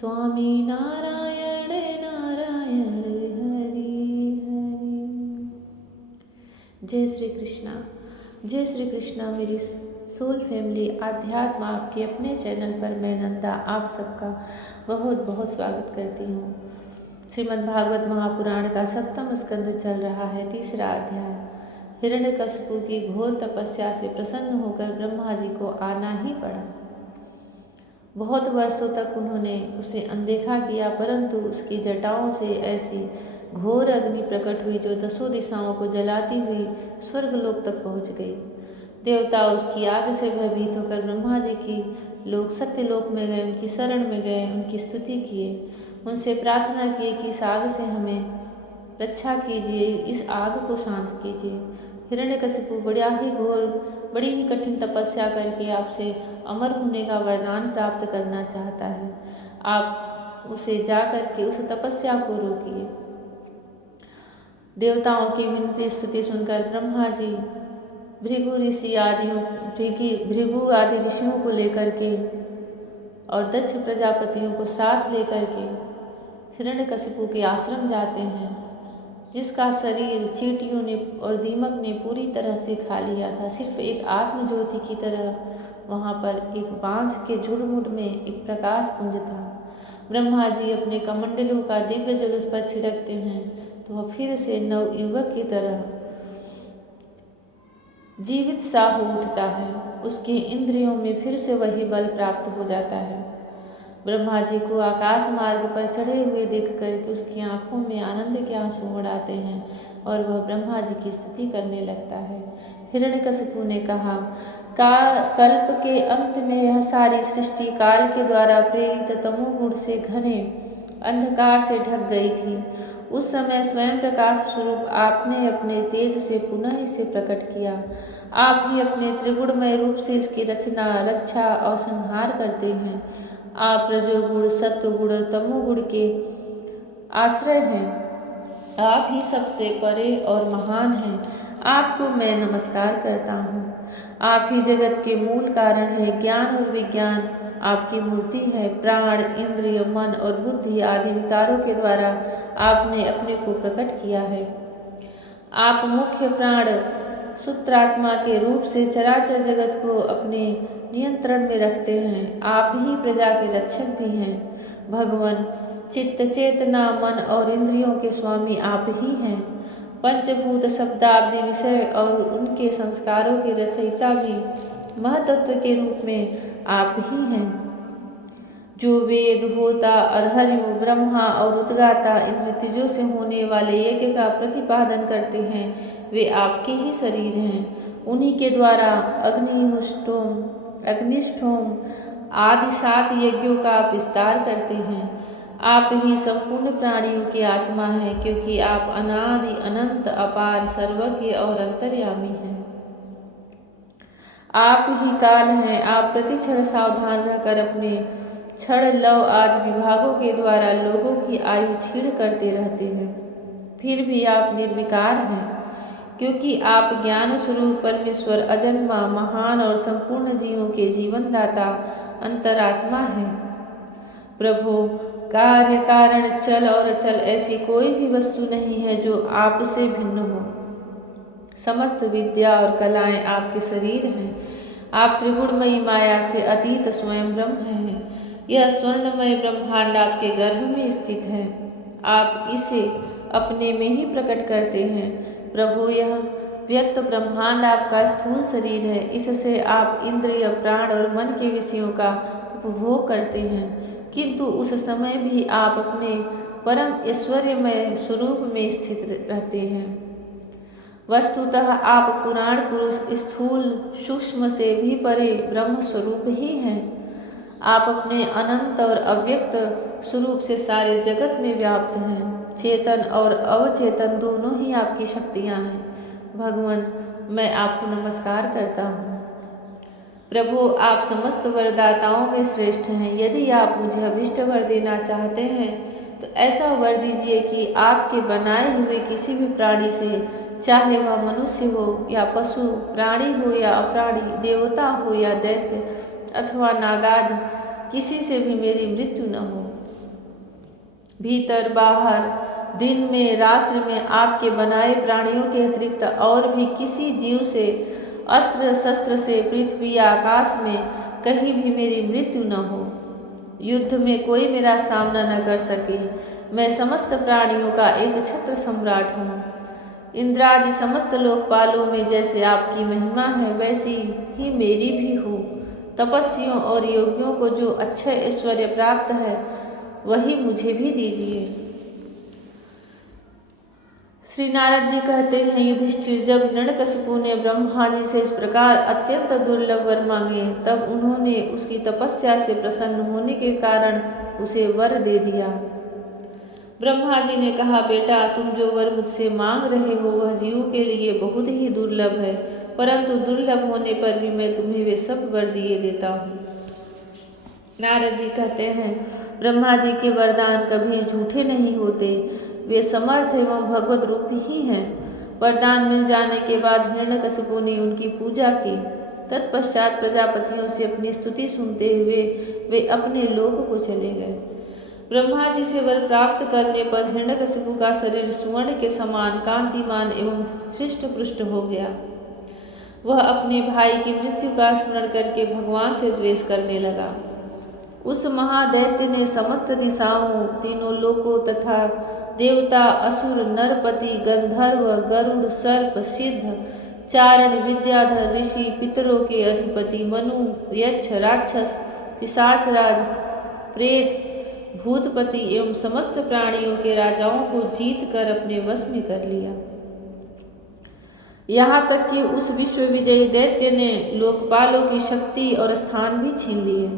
स्वामी नारायण नारायण हरि हरि। जय श्री कृष्णा मेरी soul family. आध्यात्म आपके अपने चैनल पर मैं नंदा आप सबका बहुत बहुत स्वागत करती हूँ। श्रीमद् भागवत महापुराण का 7वां स्कंद चल रहा है। 3रा अध्याय। हिरण्यकशिपु की घोर तपस्या से प्रसन्न होकर ब्रह्मा जी को आना ही पड़ा। बहुत वर्षों तक उन्होंने उसे अनदेखा किया, परंतु उसकी जटाओं से ऐसी घोर अग्नि प्रकट हुई जो 10 दिशाओं को जलाती हुई स्वर्गलोक तक पहुंच गई। देवता उसकी आग से भयभीत होकर ब्रह्मा जी की लोग सत्यलोक में गए, उनकी शरण में गए, उनकी स्तुति किए, उनसे प्रार्थना किए कि इस आग से हमें रक्षा कीजिए, इस आग को शांत कीजिए। हिरण्यकशिपु बड़ी ही कठिन तपस्या करके आपसे अमर होने का वरदान प्राप्त करना चाहता है। आप उसे जा करके उस तपस्या को रोकिए। देवताओं की विनती स्तुति सुनकर ब्रह्मा जी भृगु आदि ऋषियों को लेकर के और दक्ष प्रजापतियों को साथ लेकर के हिरण्यकशिपु के आश्रम जाते हैं, जिसका शरीर चींटियों ने और दीमक ने पूरी तरह से खा लिया था। सिर्फ एक आत्म ज्योति की तरह वहाँ पर एक बांस के झुरमुट में एक प्रकाश पुंज था। ब्रह्मा जी अपने कमंडलों का दिव्य जल उस पर छिड़कते हैं तो वह फिर से नवयुवक की तरह जीवित सा हो उठता है। उसके इंद्रियों में फिर से वही बल प्राप्त हो जाता है। ब्रह्मा जी को आकाश मार्ग पर चढ़े हुए देखकर के उसकी आंखों में आनंद के आंसू उड़ाते हैं और वह ब्रह्मा जी की स्तुति करने लगता है। हिरण्यकशिपु ने कहा, कल्प के अंत में यह सारी सृष्टि काल के द्वारा प्रेरित तमोगुण से घने अंधकार से ढक गई थी। उस समय स्वयं प्रकाश स्वरूप आपने अपने तेज से पुनः इसे प्रकट किया। आप ही अपने त्रिगुणमय रूप से इसकी रचना, रक्षा और संहार करते हैं। आप रजोगुण, सत्वगुण और तमोगुण के आश्रय हैं। आप ही सबसे परे और महान हैं। आपको मैं नमस्कार करता हूँ। आप ही जगत के मूल कारण है। ज्ञान और विज्ञान आपकी मूर्ति है। प्राण, इंद्रिय, मन और बुद्धि आदि विकारों के द्वारा आपने अपने को प्रकट किया है। आप मुख्य प्राण सूत्रात्मा के रूप से चराचर जगत को अपने नियंत्रण में रखते हैं। आप ही प्रजा के रक्षक भी हैं। भगवान, चित्त, चेतना, मन और इंद्रियों के स्वामी आप ही हैं। पंचभूत, शब्दाब्दी, विषय और उनके संस्कारों के रचयिता भी महतत्व के रूप में आप ही हैं। जो वेद, होता, अर्हर्यु, ब्रह्मा और उद्गाता इन ऋतुजों से होने वाले यज्ञ का प्रतिपादन करते हैं, वे आपके ही शरीर हैं। उन्हीं के द्वारा अग्निष्ठोम आदि 7 यज्ञों का आप विस्तार करते हैं। आप ही संपूर्ण प्राणियों की आत्मा हैं, क्योंकि आप अनादि, अनंत, अपार, सर्वज्ञ और अंतर्यामी हैं। आप ही काल हैं। आप प्रतिक्षण सावधान रहकर अपने क्षण, लव आदि विभागों के द्वारा लोगों की आयु क्षीण करते रहते हैं। फिर भी आप निर्विकार हैं, क्योंकि आप ज्ञान स्वरूप परमेश्वर, अजन्मा, महान और संपूर्ण जीवों के जीवनदाता अंतरात्मा हैं। प्रभु, कार्य, कारण, चल और अचल ऐसी कोई भी वस्तु नहीं है जो आपसे भिन्न हो। समस्त विद्या और कलाएं आपके शरीर हैं। आप त्रिगुणमयी माया से अतीत स्वयं ब्रह्म हैं। यह स्वर्णमय ब्रह्मांड आपके गर्भ में स्थित है। आप इसे अपने में ही प्रकट करते हैं। प्रभु, यह व्यक्त ब्रह्मांड आपका स्थूल शरीर है। इससे आप इंद्रिय, प्राण और मन के विषयों का उपभोग करते हैं, किंतु उस समय भी आप अपने परम ऐश्वर्यमय स्वरूप में स्थित रहते हैं। वस्तुतः आप पुराण पुरुष, स्थूल सूक्ष्म से भी परे ब्रह्म स्वरूप ही हैं। आप अपने अनंत और अव्यक्त स्वरूप से सारे जगत में व्याप्त हैं। चेतन और अवचेतन दोनों ही आपकी शक्तियां हैं। भगवान, मैं आपको नमस्कार करता हूँ। प्रभु, आप समस्त वरदाताओं में श्रेष्ठ हैं। यदि आप मुझे अभिष्ट वर देना चाहते हैं तो ऐसा वर दीजिए कि आपके बनाए हुए किसी भी प्राणी से, चाहे वह मनुष्य हो या पशु, प्राणी हो या अप्राणी, देवता हो या दैत्य अथवा नागादि, किसी से भी मेरी मृत्यु न हो। भीतर बाहर, दिन में रात्रि में आपके बनाए प्राणियों के अतिरिक्त और भी किसी जीव से, अस्त्र शस्त्र से पृथ्वी या आकाश में कहीं भी मेरी मृत्यु न हो। युद्ध में कोई मेरा सामना न कर सके। मैं समस्त प्राणियों का एक छत्र सम्राट हूँ। इंद्रादि समस्त लोकपालों में जैसे आपकी महिमा है वैसी ही मेरी भी हो। तपस्वियों और योगियों को जो अक्षय ऐश्वर्य प्राप्त है वही मुझे भी दीजिए। श्री नारद जी कहते हैं, युधिष्ठिर, जब हिरण्यकशिपु ने ब्रह्मा जी से इस प्रकार अत्यंत दुर्लभ वर मांगे तब उन्होंने उसकी तपस्या से प्रसन्न होने के कारण उसे वर दे दिया। ब्रह्मा जी ने कहा, बेटा, तुम जो वर मुझसे मांग रहे हो वह जीव के लिए बहुत ही दुर्लभ है, परंतु दुर्लभ होने पर भी मैं तुम्हें वे सब वर दिए देता हूँ। नारद जी कहते हैं, ब्रह्मा जी के वरदान कभी झूठे नहीं होते, वे समर्थ एवं भगवत रूप ही हैं। वरदान मिल जाने के बाद हिरण्यकशिपु ने उनकी पूजा की। तत्पश्चात प्रजापतियों से अपनी स्तुति सुनते हुए वे अपने लोक को चले गए। ब्रह्मा जी से वर प्राप्त करने पर हिरण्यकशिपु का शरीर सुवर्ण के समान कांतिमान एवं हृष्ट पुष्ट हो गया। वह अपने भाई की मृत्यु का स्मरण करके भगवान से द्वेष करने लगा। उस महादैत्य ने समस्त दिशाओं, तीनों लोकों तथा देवता, असुर, नरपति, गंधर्व, गरुड़, सर्प, सिद्ध, चारण, विद्याधर, ऋषि, पितरों के अधिपति, मनु, यक्ष, राक्षस, पिशाचराज, प्रेत, भूतपति एवं समस्त प्राणियों के राजाओं को जीत कर अपने वश में कर लिया। यहाँ तक कि उस विश्व विजयी दैत्य ने लोकपालों की शक्ति और स्थान भी छीन लिए।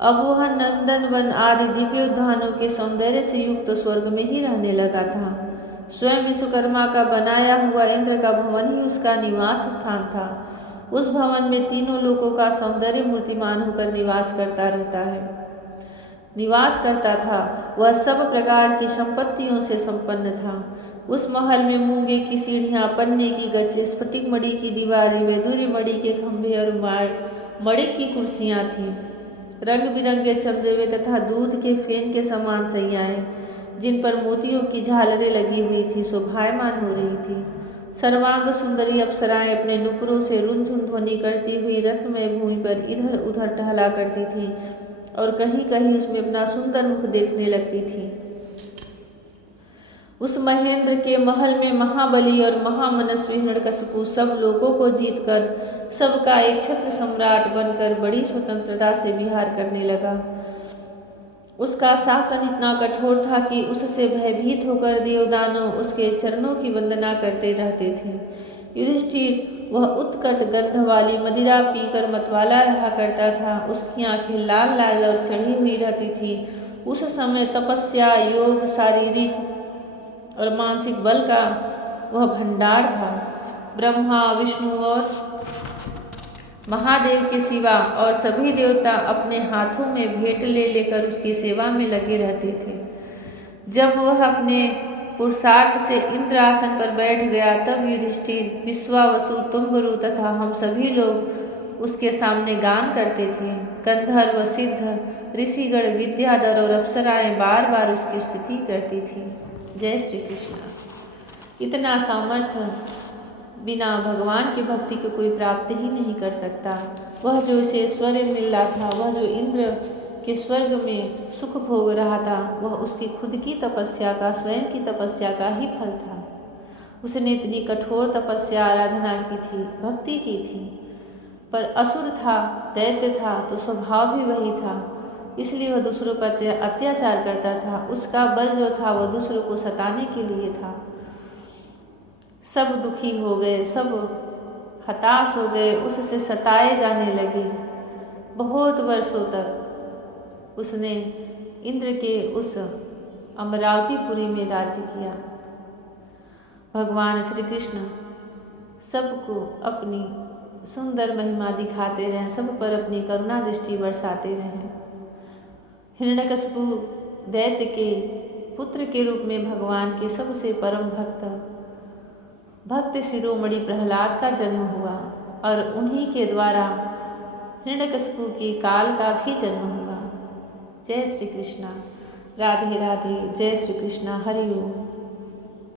अब वह नंदन वन आदि दिव्य उद्यानों के सौंदर्य से युक्त स्वर्ग में ही रहने लगा था। स्वयं विश्वकर्मा का बनाया हुआ इंद्र का भवन ही उसका निवास स्थान था। उस भवन में तीनों लोकों का सौंदर्य मूर्तिमान होकर निवास करता था। वह सब प्रकार की संपत्तियों से संपन्न था। उस महल में मूंगे की सीढ़ियाँ, पन्ने की गज, स्फटिक मणि की दीवारें, वैदूर्य मणि के खंभे और मणिक की कुर्सियाँ थीं। रंग बिरंगे चंद्रवे तथा दूध के फेन के समान सैयाएँ, जिन पर मोतियों की झालरें लगी हुई थी, शोभायमान हो रही थी। सर्वांग सुंदरी अप्सराएं अपने नुपुरों से रुनझुन ध्वनि करती हुई रत्नमय भूमि पर इधर उधर टहला करती थी और कहीं कहीं उसमें अपना सुंदर मुख देखने लगती थी। उस महेंद्र के महल में महाबली और महामनस्वी हिरण्यकशिपु सब लोगों को जीतकर सबका एक छत्र सम्राट बनकर बड़ी स्वतंत्रता से विहार करने लगा। उसका शासन इतना कठोर था कि उससे भयभीत होकर देवदानव उसके चरणों की वंदना करते रहते थे। युधिष्ठिर, वह उत्कट गंध वाली मदिरा पीकर मतवाला रहा करता था। उसकी आंखें लाल लाल और चढ़ी हुई रहती थी। उस समय तपस्या, योग, शारीरिक और मानसिक बल का वह भंडार था। ब्रह्मा, विष्णु और महादेव के सिवा और सभी देवता अपने हाथों में भेंट ले लेकर उसकी सेवा में लगे रहते थे। जब वह अपने पुरुषार्थ से इंद्र आसन पर बैठ गया तब युधिष्ठिर, विश्वावसु, तुम्बरु तथा हम सभी लोग उसके सामने गान करते थे। गंधर्व, सिद्ध, ऋषिगण, विद्याधर और अप्सराएं बार बार उसकी स्तुति करती थी। जय श्री कृष्ण। इतना सामर्थ्य बिना भगवान की भक्ति को कोई प्राप्त ही नहीं कर सकता। वह जो इसे ऐश्वर्य मिल रहा था, वह जो इंद्र के स्वर्ग में सुख भोग रहा था, वह उसकी खुद की तपस्या का, स्वयं की तपस्या का ही फल था। उसने इतनी कठोर तपस्या, आराधना की थी, भक्ति की थी, पर असुर था, दैत्य था तो स्वभाव भी वही था, इसलिए वह दूसरों पर अत्याचार करता था। उसका बल जो था वह दूसरों को सताने के लिए था। सब दुखी हो गए, सब हताश हो गए, उससे सताए जाने लगे। बहुत वर्षों तक उसने इंद्र के उस अमरावतीपुरी में राज्य किया। भगवान श्री कृष्ण सबको अपनी सुंदर महिमा दिखाते रहें, सब पर अपनी करुणा दृष्टि बरसाते रहें। हिरण्यकशिपु दैत्य के पुत्र के रूप में भगवान के सबसे परम भक्त शिरोमणि प्रहलाद का जन्म हुआ और उन्हीं के द्वारा हिरण्यकशिपु की काल का भी जन्म हुआ। जय श्री कृष्णा। राधे राधे। जय श्री कृष्णा। हरि ओम।